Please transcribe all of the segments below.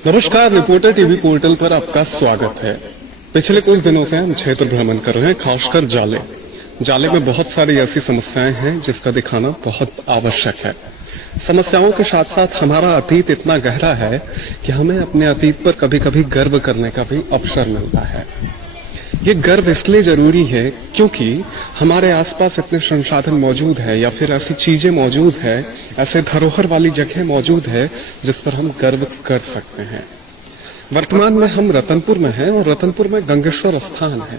नमस्कार, reporter TV portal पर आपका स्वागत है। पिछले कुछ दिनों से हम क्षेत्र भ्रमण कर रहे हैं, खासकर जाले में बहुत सारी ऐसी समस्याएं हैं जिसका दिखाना बहुत आवश्यक है। समस्याओं के साथ साथ हमारा अतीत इतना गहरा है कि हमें अपने अतीत पर कभी कभी गर्व करने का भी अवसर मिलता है। ये गर्व इसलिए जरूरी है क्योंकि हमारे आसपास इतने संसाधन मौजूद है या फिर ऐसी चीजें मौजूद है, ऐसे धरोहर वाली जगह मौजूद है जिस पर हम गर्व कर सकते हैं। वर्तमान में हम रतनपुर में हैं और रतनपुर में गंगेश्वर स्थान है।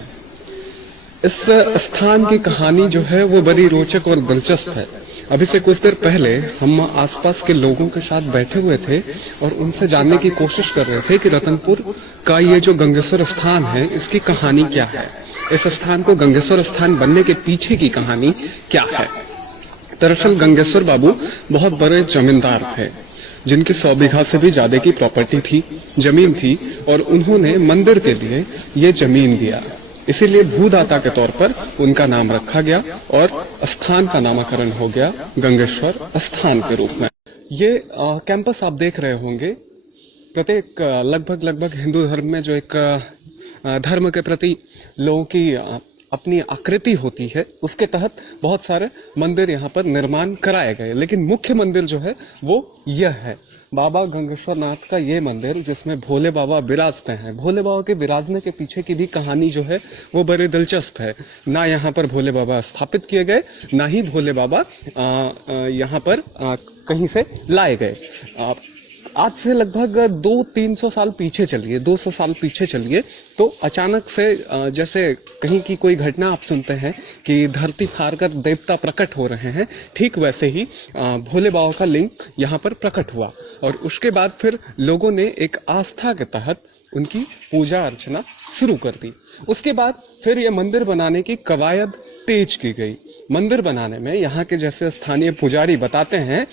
इस स्थान की कहानी जो है वो बड़ी रोचक और दिलचस्प है। अभी से कुछ देर पहले हम आसपास के लोगों के साथ बैठे हुए थे और उनसे जानने की कोशिश कर रहे थे कि रतनपुर का ये जो गंगेश्वर स्थान है इसकी कहानी क्या है, इस स्थान को गंगेश्वर स्थान बनने के पीछे की कहानी क्या है। दरअसल गंगेश्वर बाबू बहुत बड़े जमींदार थे जिनकी 100 बीघा से भी ज्यादा की प्रॉपर्टी थी, जमीन थी, और उन्होंने मंदिर के लिए ये जमीन दिया। इसीलिए भूदाता के तौर पर उनका नाम रखा गया और स्थान का नामकरण हो गया गंगेश्वर स्थान के रूप में। ये कैंपस आप देख रहे होंगे, प्रत्येक लगभग हिंदू धर्म में जो एक धर्म के प्रति लोगों की अपनी आकृति होती है, उसके तहत बहुत सारे मंदिर यहाँ पर निर्माण कराए गए, लेकिन मुख्य मंदिर जो है वो यह है, बाबा गंगेश्वर नाथ का ये मंदिर, जिसमें भोले बाबा विराजते हैं। भोले बाबा के विराजने के पीछे की भी कहानी जो है वो बड़ी दिलचस्प है। ना यहाँ पर भोले बाबा स्थापित किए गए, ना ही भोले बाबा यहाँ पर कहीं से लाए गए। आज से लगभग 200-300 साल पीछे चलिए, 200 साल पीछे चलिए, तो अचानक से जैसे कहीं की कोई घटना आप सुनते हैं कि धरती फाड़ कर देवता प्रकट हो रहे हैं, ठीक वैसे ही भोले बाबा का लिंग यहाँ पर प्रकट हुआ और उसके बाद फिर लोगों ने एक आस्था के तहत उनकी पूजा अर्चना शुरू कर दी। उसके बाद फिर ये मंदिर बनाने की कवायद तेज की गई। मंदिर बनाने में यहाँ के जैसे स्थानीय पुजारी बताते हैं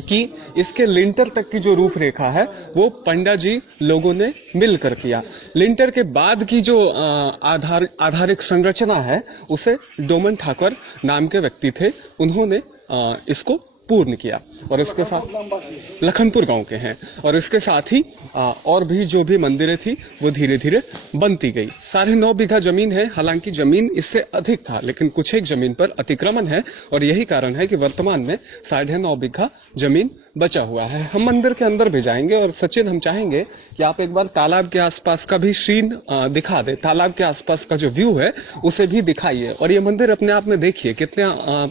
कि इसके लिंटर तक की जो रूपरेखा है वो पंडा जी लोगों ने मिलकर किया। लिंटर के बाद की जो आधारिक संरचना है उसे डोमन ठाकुर नाम के व्यक्ति थे, उन्होंने इसको पूर्ण किया और इसके साथ लखनपुर गांव के हैं, और इसके साथ ही और भी जो भी मंदिरें थी वो धीरे धीरे बनती गई। 9.5 बीघा जमीन है, हालांकि जमीन इससे अधिक था, लेकिन कुछ एक जमीन पर अतिक्रमण है और यही कारण है कि वर्तमान में 9.5 बीघा जमीन बचा हुआ है। हम मंदिर के अंदर भी जाएंगे और सचिन, हम चाहेंगे कि आप एक बार तालाब के आसपास का भी सीन दिखा दे, तालाब के आसपास का जो व्यू है उसे भी दिखाइए। और ये मंदिर अपने आप में देखिए कितना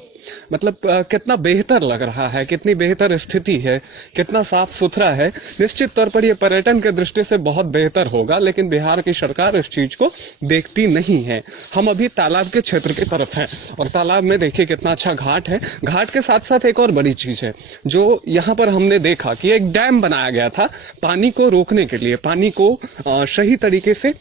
कितना बेहतर लग रहा है, कितनी बेहतर स्थिति है, कितना साफ सुथरा है। निश्चित तौर पर यह पर्यटन के दृष्टि से बहुत बेहतर होगा, लेकिन बिहार की सरकार इस चीज को देखती नहीं है। हम अभी तालाब के क्षेत्र की तरफ हैं और तालाब में देखिए कितना अच्छा घाट है। घाट के साथ साथ एक और बड़ी चीज है जो यहाँ पर हमने देखा कि एक डैम बनाया गया था पानी को रोकने के लिए, पानी को सही तरीके से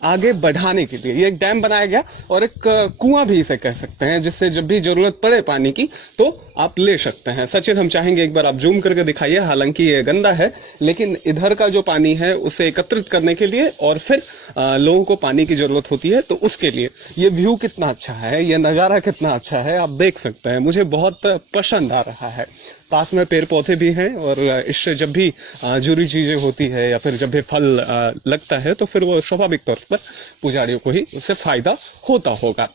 आगे बढ़ाने के लिए। ये एक डैम बनाया गया और एक कुआं भी इसे कह सकते हैं, जिससे जब भी जरूरत पड़े पानी की तो आप ले सकते हैं। सचिन, हम चाहेंगे एक बार आप जूम करके दिखाइए। हालांकि ये गंदा है, लेकिन इधर का जो पानी है उसे एकत्रित करने के लिए और फिर लोगों को पानी की जरूरत होती है, तो उसके लिए ये व्यू कितना अच्छा है, ये नजारा कितना अच्छा है, आप देख सकते हैं। मुझे बहुत पसंद आ रहा है। पास में पेड़ पौधे भी हैं और इससे जब भी जुड़ी चीजें होती है या फिर जब भी फल लगता है तो फिर वो स्वाभाविक तौर पर पुजारियों को ही उससे फायदा होता होगा।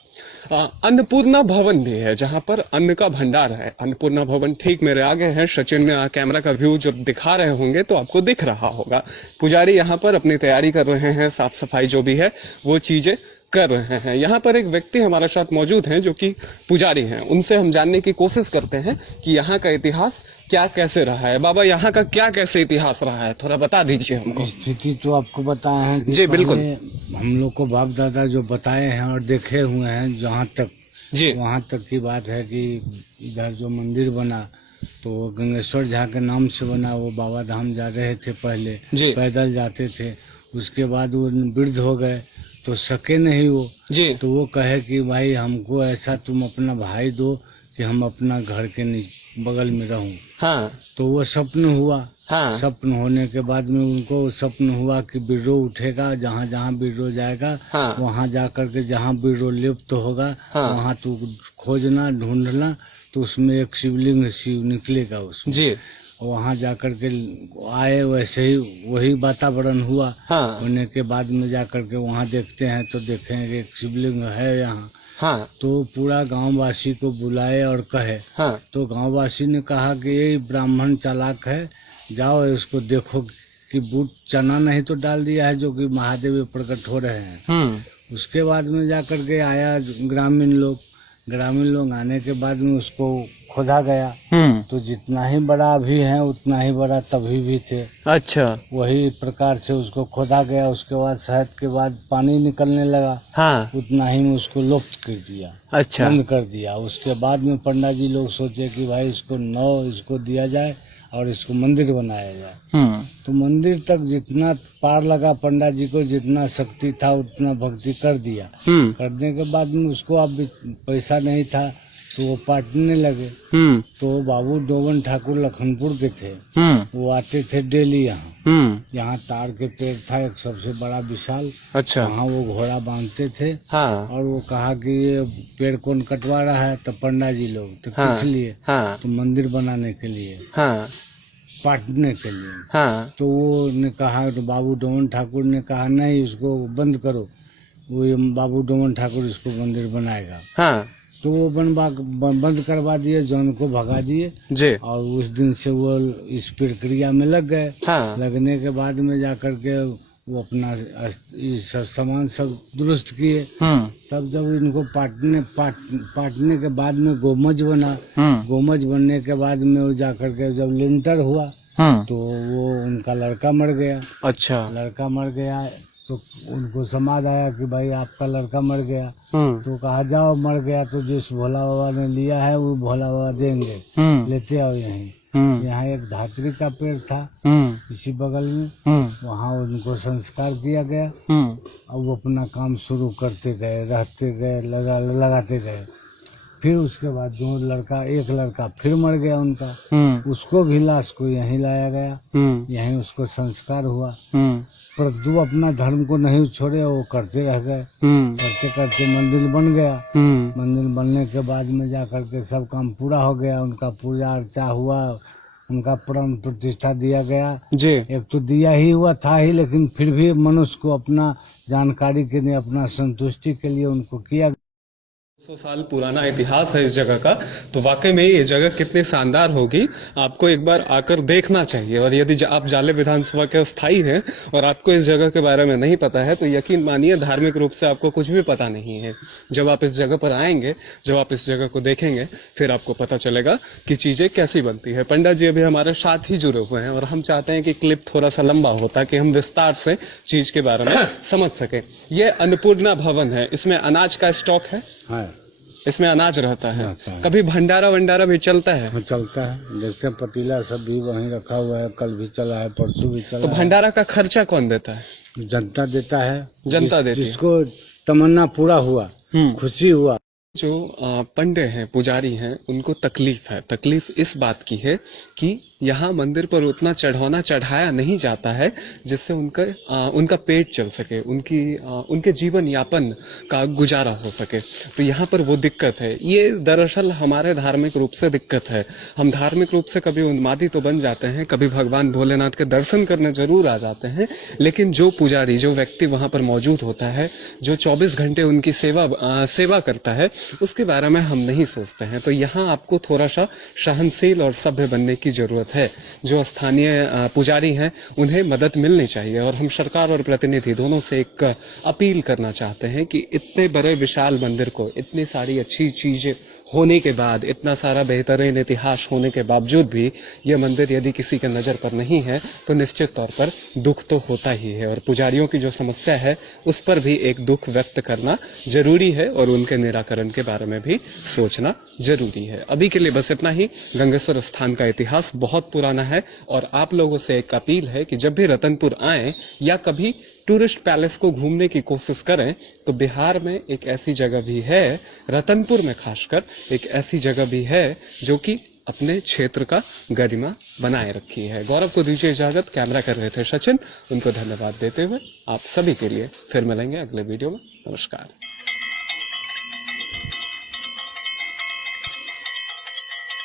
अन्नपूर्णा भवन भी है जहां पर अन्न का भंडार है। अन्नपूर्णा भवन ठीक मेरे आगे है। सचिन कैमरा का व्यू जब दिखा रहे होंगे तो आपको दिख रहा होगा। पुजारी यहाँ पर अपनी तैयारी कर रहे हैं, साफ सफाई जो भी है वो चीजें कर रहे हैं। यहाँ पर एक व्यक्ति हमारे साथ मौजूद हैं जो कि पुजारी हैं, उनसे हम जानने की कोशिश करते हैं कि यहाँ का इतिहास क्या कैसे रहा है। बाबा, यहाँ का क्या कैसे इतिहास रहा है, थोड़ा बता दीजिए हमको। स्थिति तो आपको बताए हैं जी बिल्कुल, हम लोग को बाप दादा जो बताए हैं और देखे हुए हैं, जहाँ तक जी वहाँ तक की बात है कि इधर जो मंदिर बना तो गंगेश्वर झा के नाम से बना। वो बाबा धाम जा रहे थे पहले, पैदल जाते थे, उसके बाद वो वृद्ध हो गए तो सके नहीं वो जी, तो वो कहे कि भाई हमको ऐसा तुम अपना भाई दो कि हम अपना घर के बगल में रहूं। हाँ। तो वो स्वप्न हुआ। हाँ। स्वप्न होने के बाद में उनको स्वप्न हुआ कि बिर्रो उठेगा, जहाँ जहाँ बिर्रो जाएगा हाँ। वहाँ जा करके जहाँ बिर्रो लिप्त होगा हाँ। वहाँ तू खोजना ढूंढना, तो उसमें एक शिवलिंग शिव निकलेगा उसमें जी। वहाँ जाकर के आए, वैसे ही वही वातावरण हुआ। हाँ। होने के बाद में जाकर के वहाँ देखते हैं तो देखेंगे एक शिवलिंग है यहाँ। हाँ। तो पूरा गांव वासी को बुलाए और कहे। हाँ। तो गांव वासी ने कहा कि ये ब्राह्मण चालाक है, जाओ इसको देखो कि बूट चना नहीं तो डाल दिया है जो कि महादेव प्रकट हो रहे हैं। उसके बाद में जाकर के आया ग्रामीण लोग आने के बाद में उसको खोदा गया। तो जितना ही बड़ा अभी है उतना ही बड़ा तभी भी थे। अच्छा। वही प्रकार से उसको खोदा गया। उसके बाद शहद के बाद पानी निकलने लगा। हाँ। उतना ही में उसको लुप्त कर दिया। अच्छा। बंद कर दिया। उसके बाद में पंडा जी लोग सोचे कि भाई इसको दिया जाए और इसको मंदिर बनाया जाए। तो मंदिर तक जितना पार लगा पंडा जी को, जितना शक्ति था उतना भक्ति कर दिया। करने के बाद में उसको अब पैसा नहीं था तो वो बांटने लगे। तो बाबू डोमन ठाकुर लखनपुर के थे। वो आते थे डेली यहाँ तार के पेड़ था एक सबसे बड़ा विशाल। अच्छा। वहाँ वो घोड़ा बांधते थे। हाँ। और वो कहा कि ये पेड़ कौन कटवा रहा है? तो पंडा जी लोग। तो हाँ। किस लिए? हाँ। तो मंदिर बनाने के लिए। हाँ। पाटने के लिए। हाँ। तो वो ने कहा, तो बाबू डोमन ठाकुर ने कहा नहीं इसको बंद करो। वो बाबू डोमन ठाकुर इसको मंदिर बनाएगा। हाँ। तो वो बंद करवा दिए, जौन को भगा दिए जी। और उस दिन से वो इस प्रक्रिया में लग गए। हाँ। लगने के बाद में जाकर के वो अपना सामान सब दुरुस्त किए। तब जब इनको पाटने के बाद में गोमज बना। गोमज बनने के बाद में वो जाकर के जब लिंटर हुआ तो वो उनका लड़का मर गया। अच्छा। लड़का मर गया तो उनको समाज आया कि भाई आपका लड़का मर गया। तो कहा जाओ मर गया तो जिस भोला बाबा ने लिया है वो भोला बाबा देंगे। लेते आओ यहीं। यहाँ एक धातरी का पेड़ था इसी बगल में। वहाँ उनको संस्कार किया गया। अब वो अपना काम शुरू करते गए, रहते गए, लगाते गए। फिर उसके बाद जो एक लड़का फिर मर गया उनका। उसको भी लाश को यहीं लाया गया। यहीं उसको संस्कार हुआ। परंतु अपना धर्म को नहीं छोड़े, वो करते रह गए। करते करते मंदिर बन गया। मंदिर बनने के बाद में जाकर के सब काम पूरा हो गया। उनका पूजा अर्चा हुआ, उनका प्राण प्रतिष्ठा दिया गया जी। एक तो दिया ही हुआ था ही, लेकिन फिर भी मनुष्य को अपना जानकारी के लिए, अपना संतुष्टि के लिए उनको किया। 100 साल पुराना इतिहास है इस जगह का, तो वाकई में ये जगह कितनी शानदार होगी आपको एक बार आकर देखना चाहिए। और यदि आप जाले विधानसभा के स्थायी हैं और आपको इस जगह के बारे में नहीं पता है तो यकीन मानिए धार्मिक रूप से आपको कुछ भी पता नहीं है। जब आप इस जगह पर आएंगे, जब आप इस जगह को देखेंगे, फिर आपको पता चलेगा कि चीजें कैसी बनती है। पंडा जी अभी हमारे साथ ही जुड़े हुए हैं और हम चाहते हैं कि क्लिप थोड़ा सा लंबा हो ताकि हम विस्तार से चीज के बारे में समझ सके। ये अन्नपूर्णा भवन है, इसमें अनाज का स्टॉक है। इसमें अनाज रहता है। कभी भंडारा वंडारा भी चलता है? चलता है, देखते हैं पतीला सब भी वहीं रखा हुआ है, कल भी चला है, परसों भी चला। तो भंडारा का खर्चा कौन देता है? जनता देता है। जनता देती है। जिसको तमन्ना पूरा हुआ, खुशी हुआ। जो पंडे हैं, पुजारी हैं, उनको तकलीफ है। तकलीफ इस बात की है कि यहाँ मंदिर पर उतना चढ़ाना चढ़ाया नहीं जाता है जिससे उनका पेट चल सके, उनके जीवन यापन का गुजारा हो सके। तो यहाँ पर वो दिक्कत है। ये दरअसल हमारे धार्मिक रूप से दिक्कत है। हम धार्मिक रूप से कभी उन्मादी तो बन जाते हैं, कभी भगवान भोलेनाथ के दर्शन करने जरूर आ जाते हैं, लेकिन जो पुजारी, जो व्यक्ति वहां पर मौजूद होता है, जो 24 घंटे उनकी सेवा करता है, उसके बारे में हम नहीं सोचते हैं। तो यहाँ आपको थोड़ा सा सहनशील और सभ्य बनने की जरूरत है। जो स्थानीय पुजारी हैं उन्हें मदद मिलनी चाहिए। और हम सरकार और प्रतिनिधि दोनों से एक अपील करना चाहते हैं कि इतने बड़े विशाल मंदिर को, इतनी सारी अच्छी चीजें होने के बाद, इतना सारा बेहतरीन इतिहास होने के बावजूद भी यह मंदिर यदि किसी के नजर पर नहीं है तो निश्चित तौर पर दुख तो होता ही है। और पुजारियों की जो समस्या है उस पर भी एक दुख व्यक्त करना जरूरी है और उनके निराकरण के बारे में भी सोचना जरूरी है। अभी के लिए बस इतना ही। गंगेश्वर स्थान का इतिहास बहुत पुराना है और आप लोगों से एक अपील है कि जब भी रतनपुर आए या कभी टूरिस्ट पैलेस को घूमने की कोशिश करें तो बिहार में एक ऐसी जगह भी है, रतनपुर में खासकर एक ऐसी जगह भी है जो कि अपने क्षेत्र का गरिमा बनाए रखी है। गौरव को दीजिए इजाजत। कैमरा कर रहे थे सचिन, उनको धन्यवाद देते हुए आप सभी के लिए फिर मिलेंगे अगले वीडियो में। नमस्कार।